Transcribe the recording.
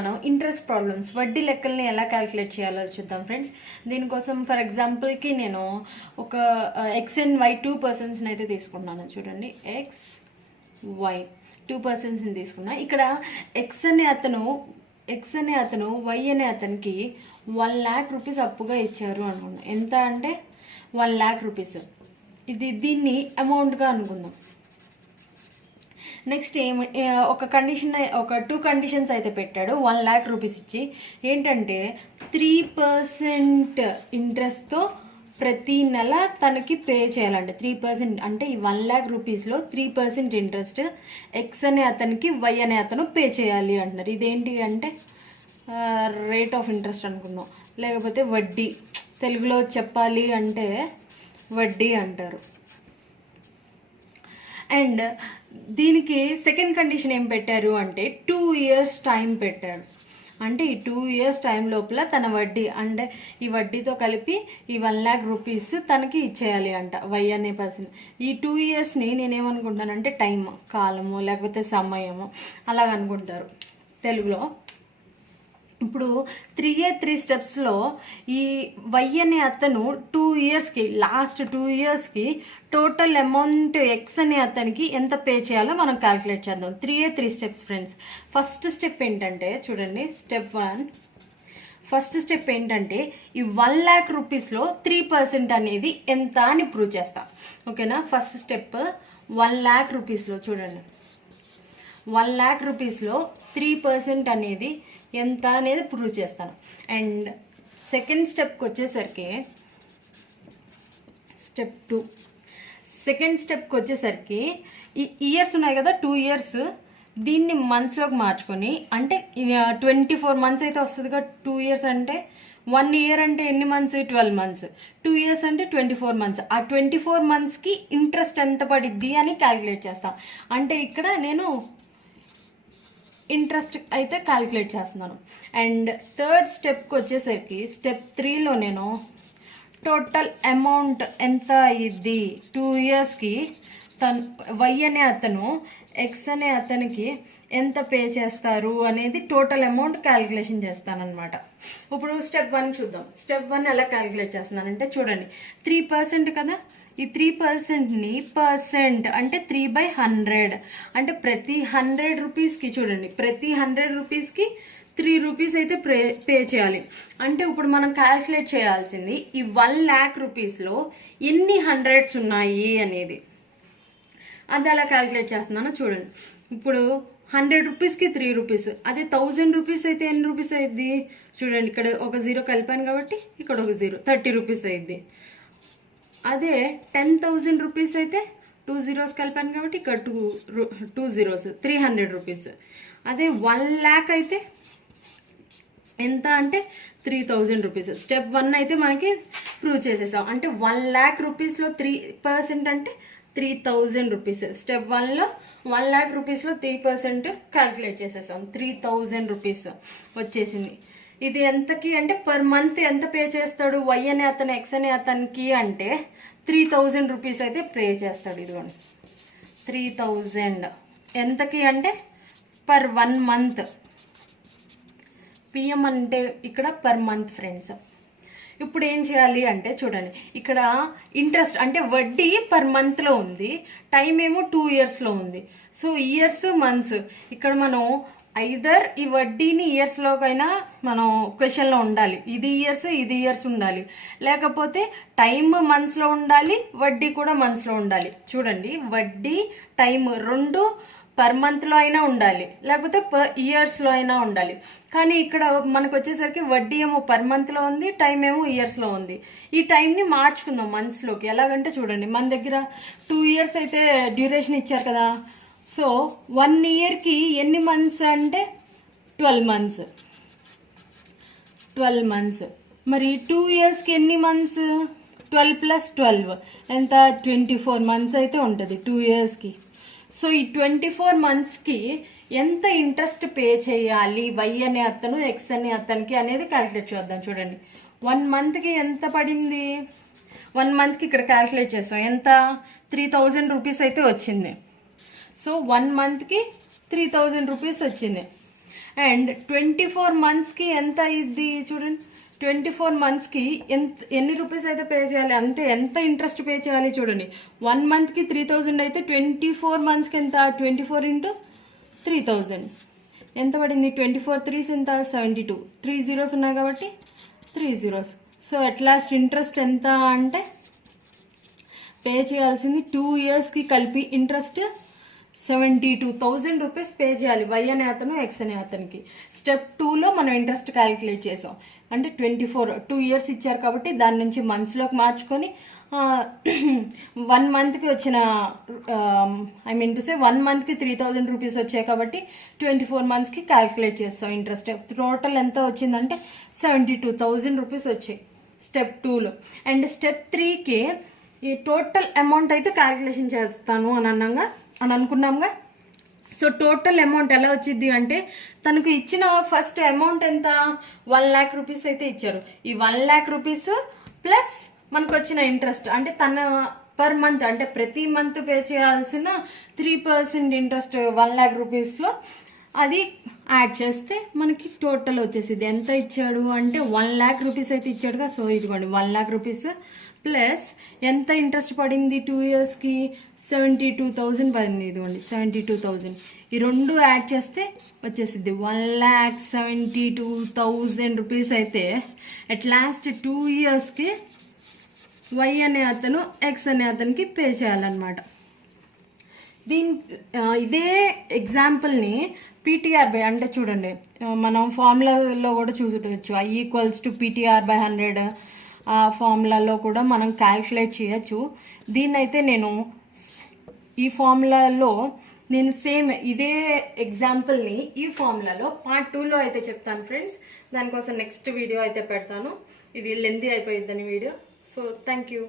మనం interest problems వడ్డీ లెక్కల్ని ఎలా క్యాలిక్యులేట్ చేయాలో చూద్దాం ఫ్రెండ్స్. దీనికోసం ఫర్ ఎగ్జాంపుల్కి నేను ఒక ఎక్స్ అండ్ వై 2 పర్సన్స్ని అయితే తీసుకున్నాను. చూడండి, ఎక్స్ వై 2 పర్సన్స్ని తీసుకున్నా. ఇక్కడ ఎక్స్ అనే అతను వై అనే అతనికి 1 lakh రూపీస్ అప్పుగా ఇచ్చారు అనుకున్నాం. ఎంత అంటే 1 lakh రూపీస్. దీన్ని అమౌంట్గా అనుకుందాం. నెక్స్ట్ ఒక 2 కండిషన్స్ అయితే పెట్టాడు 1 lakh రూపీస్ ఇచ్చి. ఏంటంటే 3% ఇంట్రెస్ట్తో ప్రతి నెల తనకి పే చేయాలంటే 3% అంటే ఈ 1 lakh రూపీస్లో 3% ఇంట్రెస్ట్ ఎక్స్ అనే అతనికి వై అనే అతను పే చేయాలి అంటున్నారు. ఇదేంటి అంటే రేట్ ఆఫ్ ఇంట్రెస్ట్ అనుకుందాం, లేకపోతే వడ్డీ. తెలుగులో చెప్పాలి అంటే వడ్డీ అంటారు. అండ్ దీనికి సెకండ్ కండిషన్ ఏం పెట్టారు అంటే 2 years టైం పెట్టారు. అంటే ఈ 2 years టైం లోపల తన వడ్డీ అంటే ఈ వడ్డీతో కలిపి ఈ 1 lakh రూపీస్ తనకి ఇచ్చేయాలి అంట వై అనే పర్సన్. ఈ 2 yearsని నేనేమనుకుంటానంటే టైం, కాలము, లేకపోతే సమయము అలాగనుకుంటారు తెలుగులో. ఇప్పుడు 3 స్టెప్స్లో ఈ వై అనే అతను 2 yearsకి లాస్ట్ 2 yearsకి టోటల్ అమౌంట్ ఎక్స్ అనే అతనికి ఎంత పే చేయాలో మనం క్యాలిక్యులేట్ చేద్దాం. 3 స్టెప్స్ ఫ్రెండ్స్. ఫస్ట్ స్టెప్ ఏంటంటే చూడండి, స్టెప్ 1. ఫస్ట్ స్టెప్ ఏంటంటే ఈ 1 lakh రూపీస్లో 3% అనేది ఎంత అని ప్రూవ్ చేస్తాం. ఓకేనా? ఫస్ట్ స్టెప్ 1 lakh రూపీస్లో చూడండి, 1 lakh రూపీస్లో 3% అనేది ఎంత అనేది ప్రూవ్ చేస్తాను. అండ్ సెకండ్ స్టెప్కి వచ్చేసరికి స్టెప్ 2. సెకండ్ స్టెప్కి వచ్చేసరికి ఈ ఇయర్స్ ఉన్నాయి కదా 2 years, దీన్ని మంత్స్లోకి మార్చుకొని అంటే 24 months అయితే వస్తుంది కదా. 2 years అంటే 1 year అంటే ఎన్ని మంత్స్? 12 months. 2 years అంటే 24 months. ఆ 24 monthsకి ఇంట్రెస్ట్ ఎంత పడిద్ది అని క్యాలిక్యులేట్ చేస్తాను. అంటే ఇక్కడ నేను ఇంట్రెస్ట్ అయితే క్యాలిక్యులేట్ చేస్తున్నాను. అండ్ థర్డ్ స్టెప్కి వచ్చేసరికి స్టెప్ 3లో నేను టోటల్ అమౌంట్ ఎంత అయ్యిద్ది 2 yearsకి వై అనే అతను ఎక్స్ అనే అతనికి ఎంత పే చేస్తారు అనేది టోటల్ అమౌంట్ క్యాలిక్యులేషన్ చేస్తానన్నమాట. ఇప్పుడు స్టెప్ 1 చూద్దాం. స్టెప్ 1 ఎలా క్యాలిక్యులేట్ చేస్తున్నానంటే చూడండి, 3% కదా. ఈ 3%ని పర్సెంట్ అంటే 3/100 అంటే ప్రతి 100 రూపీస్కి చూడండి, ప్రతి 100 రూపీస్కి 3 రూపీస్ అయితే పే చేయాలి. అంటే ఇప్పుడు మనం క్యాల్కులేట్ చేయాల్సింది ఈ 1 lakh రూపీస్లో ఎన్ని 100s ఉన్నాయి అనేది. అది అలా క్యాల్కులేట్ చేస్తున్నాను చూడండి. ఇప్పుడు 100 రూపీస్కి 3 రూపీస్, అదే 1000 రూపీస్ అయితే ఎన్ని రూపీస్ అయ్యిద్ది చూడండి. ఇక్కడ ఒక 0 కలిపాను కాబట్టి ఇక్కడ ఒక 0, 30 రూపీస్ అయ్యిద్ది. అదే 10,000 రూపీస్ అయితే 2 zeros కలిపాను కాబట్టి ఇక్కడ 2 zeros, 300 రూపీస్. అదే 1 lakh అయితే ఎంత అంటే 3,000 రూపీస్. స్టెప్ 1 అయితే మనకి ప్రూవ్ చేసేసాం. అంటే 1 lakh రూపీస్లో 3% అంటే 3,000 రూపీస్. స్టెప్ 1లో 1 lakh రూపీస్లో 3% క్యాల్కులేట్ చేసేసాం. 3,000 రూపీస్ వచ్చేసింది. ఇది ఎంతకి అంటే పర్ మంత్ ఎంత పే చేస్తాడు వై అనే అతను ఎక్స్ అనే అతనికి అంటే 3,000 రూపీస్ అయితే పే చేస్తాడు. ఇదిగోండి 3,000 ఎంతకి అంటే పర్ 1 month. పిఎం అంటే ఇక్కడ పర్ మంత్ ఫ్రెండ్స్. ఇప్పుడు ఏం చేయాలి అంటే చూడండి, ఇక్కడ ఇంట్రెస్ట్ అంటే వడ్డీ పర్ మంత్లో ఉంది, టైం ఏమో 2 yearsలో ఉంది. సో ఇయర్స్ మంత్స్ ఇక్కడ మనం ఐదర్ ఈ వడ్డీని ఇయర్స్లోకైనా మనం క్వశ్చన్లో ఉండాలి. ఇది ఇయర్స్ ఉండాలి, లేకపోతే టైం మంత్స్లో ఉండాలి, వడ్డీ కూడా మంత్స్లో ఉండాలి. చూడండి, వడ్డీ టైం 2 పర్ మంత్లో అయినా ఉండాలి, లేకపోతే పర్ ఇయర్స్లో అయినా ఉండాలి. కానీ ఇక్కడ మనకు వచ్చేసరికి వడ్డీ ఏమో పర్ మంత్లో ఉంది, టైం ఏమో ఇయర్స్లో ఉంది. ఈ టైంని మార్చుకుందాం మంత్స్లోకి. ఎలాగంటే చూడండి, మన దగ్గర 2 years అయితే డ్యూరేషన్ ఇచ్చారు కదా. సో 1 yearకి ఎన్ని మంత్స్ అంటే 12 months. 12 months. మరి 2 yearsకి ఎన్ని మంత్స్? 12 + 12 ఎంత? 24 months అయితే ఉంటుంది 2 yearsకి. సో ఈ 24 monthsకి ఎంత ఇంట్రెస్ట్ పే చేయాలి వై అనే అతను ఎక్స్ అనే అతనికి అనేది క్యాలిక్యులేట్ చేద్దాం. చూడండి, 1 monthకి ఎంత పడింది? 1 monthకి ఇక్కడ క్యాలిక్యులేట్ చేస్తాం. ఎంత? 3,000 రూపీస్ అయితే వచ్చింది. సో 1 monthకి 3,000 రూపీస్ వచ్చింది. అండ్ 24 మంత్స్కి ఎంత అయ్యిద్ది చూడండి. 24 మంత్స్కి ఎన్ని రూపీస్ అయితే పే చేయాలి, అంటే ఎంత ఇంట్రెస్ట్ పే చేయాలి చూడండి. 1 మంత్కి 3000 అయితే 24 మంత్స్కి ఎంత, 24 ఇంటూ 3000 ఎంత పడింది, 24 3s ఎంత, 72. 3 zeros ఉన్నాయి కాబట్టి 3 zeros. So at lost interest ఎంత అంటే పే చేయాల్సింది 2 yearsకి కలిపి ఇంట్రెస్ట్ 72,000 రూపీస్ పే చేయాలి వై అనే అతను, ఎక్స్ అనే అతనికి. స్టెప్ 2లో మనం ఇంట్రెస్ట్ క్యాలిక్యులేట్ చేసాం. అంటే 2 years ఇచ్చారు కాబట్టి దాని నుంచి మంత్స్లోకి మార్చుకొని 1 మంత్కి వచ్చిన ఐ మీన్ టు సే 1 మంత్కి 3000 రూపీస్ వచ్చాయి కాబట్టి 24 మంత్స్కి క్యాలిక్యులేట్ చేస్తాం ఇంట్రెస్ట్. టోటల్ ఎంత వచ్చిందంటే 72,000 రూపీస్ వచ్చాయి స్టెప్ 2లో. అండ్ స్టెప్ 3కి ఈ టోటల్ అమౌంట్ అయితే క్యాలిక్యులేషన్ చేస్తాను అని అనుకున్నాంగా. సో టోటల్ అమౌంట్ ఎలా వచ్చింది అంటే తనకు ఇచ్చిన ఫస్ట్ అమౌంట్ ఎంత, 1 lakh రూపీస్ అయితే ఇచ్చారు. ఈ 1 lakh రూపీస్ ప్లస్ మనకు వచ్చిన ఇంట్రెస్ట్, అంటే తన పర్ మంత్ అంటే ప్రతి మంత్ పే చేయాల్సిన 3% ఇంట్రెస్ట్ 1 lakh రూపీస్లో అది యాడ్ చేస్తే మనకి టోటల్ వచ్చేసింది. ఎంత ఇచ్చాడు అంటే 1 lakh రూపీస్ అయితే ఇచ్చాడుగా. సో ఇదిగోండి 1 lakh రూపీస్ ప్లస్ ఎంత ఇంట్రెస్ట్ పడింది 2 yearsకి 72,000 పడింది. ఇదిగోండి 72,000. ఈ రెండు యాడ్ చేస్తే వచ్చేసింది 1,72,000 రూపీస్. అయితే అట్ లాస్ట్ 2 yearsకి వై అనే అతను, ఎక్స్ అనే అతనికి పే చేయాలన్నమాట. ఇదే ఎగ్జాంపుల్ని పీటీఆర్/, అంటే చూడండి మనం ఫార్ములాలో కూడా చూసుకోవచ్చు. I = PTR/100 ఆ ఫార్ములాలో కూడా మనం క్యాల్కులేట్ చేయొచ్చు. దీన్నైతే నేను ఈ ఫార్ములాలో నేను సేమ్ ఇదే ఎగ్జాంపుల్ని ఈ ఫార్ములాలో పార్ట్ 2లో అయితే చెప్తాను ఫ్రెండ్స్. దానికోసం నెక్స్ట్ వీడియో అయితే పెడతాను. ఇది లెంతీ అయిపోయిద్దని వీడియో. So thank you.